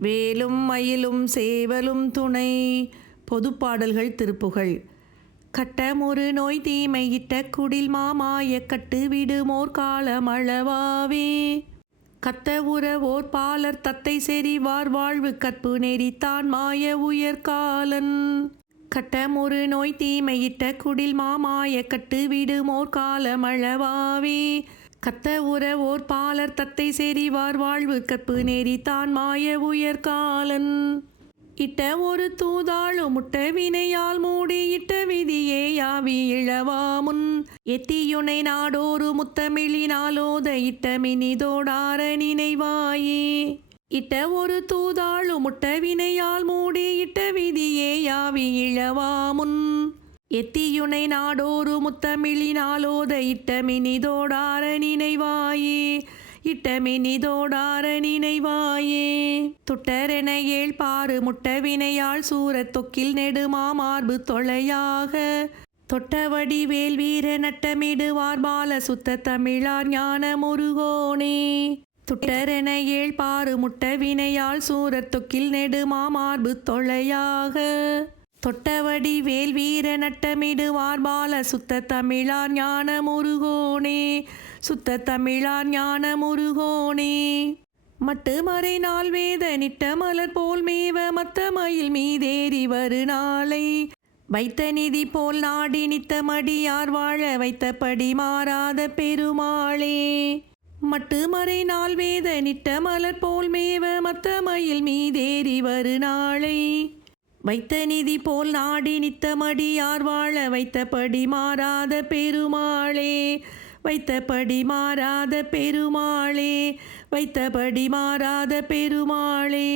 வேலும் மயிலும் சேவலும் துணை. பொதுப்பாடல்கள் திருப்புகழ். கட்டமொரு நோய் தீமையிட்ட குடில் மாமாய கட்டு விடுமோர் காலமளவாவே. கத்த உறவோர் பாலர் தத்தை செறிவார் வாழ்வு கற்பு நெறித்தான் மாய உயர்காலன். கட்டமொரு நோய் தீமையிட்ட குடில் மாமாய கட்டு விடுமோர் காலமளவாவே. கத்த உறவோர் பாலர் தத்தை செறிவார் வாழ்வு கற்பு நெறித்தான் மாய உயர்காலன். இட்ட ஒரு தூதாளு முட்ட வினையால் மூடி இட்ட விதியே யாவி இழவாமுன். எத்தியுனை நாடோறு முத்தமிழினாலோத இட்ட மினிதோடார நினைவாயே. இட்ட ஒரு தூதாளு முட்ட வினையால் மூடி இட்ட விதியே யாவி இழவாமுன். எத்தியுனை நாடோறு முத்தமிழினாலோத இட்ட மினிதோடார நினைவாயே. இட்டமினிதோடார நினைவாயே. துட்டரென ஏழ் பாரு முட்ட வினையாள் சூரத் தொக்கில் நெடுமா மார்பு தொலையாக. தொட்டவடி வேல் வீர நட்டமிடுவார் பால சுத்த தமிழார் ஞான முருகோனே. துட்டரென ஏழ் பாரு முட்ட வினையாள் சூரத் தொக்கில் நெடுமா மார்பு தொலையாக. தொட்டவடி வேல் வீர நட்டமிடுவார் பால சுத்த தமிழார் ஞான முருகோனே. சுத்த தமிழார் ஞான முருகோனே. மட்டு மறை நாள் வேத நிட்ட மலர் போல் மேவ மத்த மயில் மீதேறி வரு நாளை. வைத்த நிதி போல் நாடி நித்த மடியார் வாழ வைத்தபடி மாறாத பெருமாளே. மட்டு மறை நாள் வேத நிட்ட மலர் போல் மேவ மத்த மயில் மீதேறி வரு நாளை. வைத்த நிதி போல் நாடி நித்த மடியார் வாழ வைத்தபடி மாறாத பெருமாளே. வைத்தபடி மாறாத பெருமாளே. வைத்தபடி மாறாத பெருமாளே.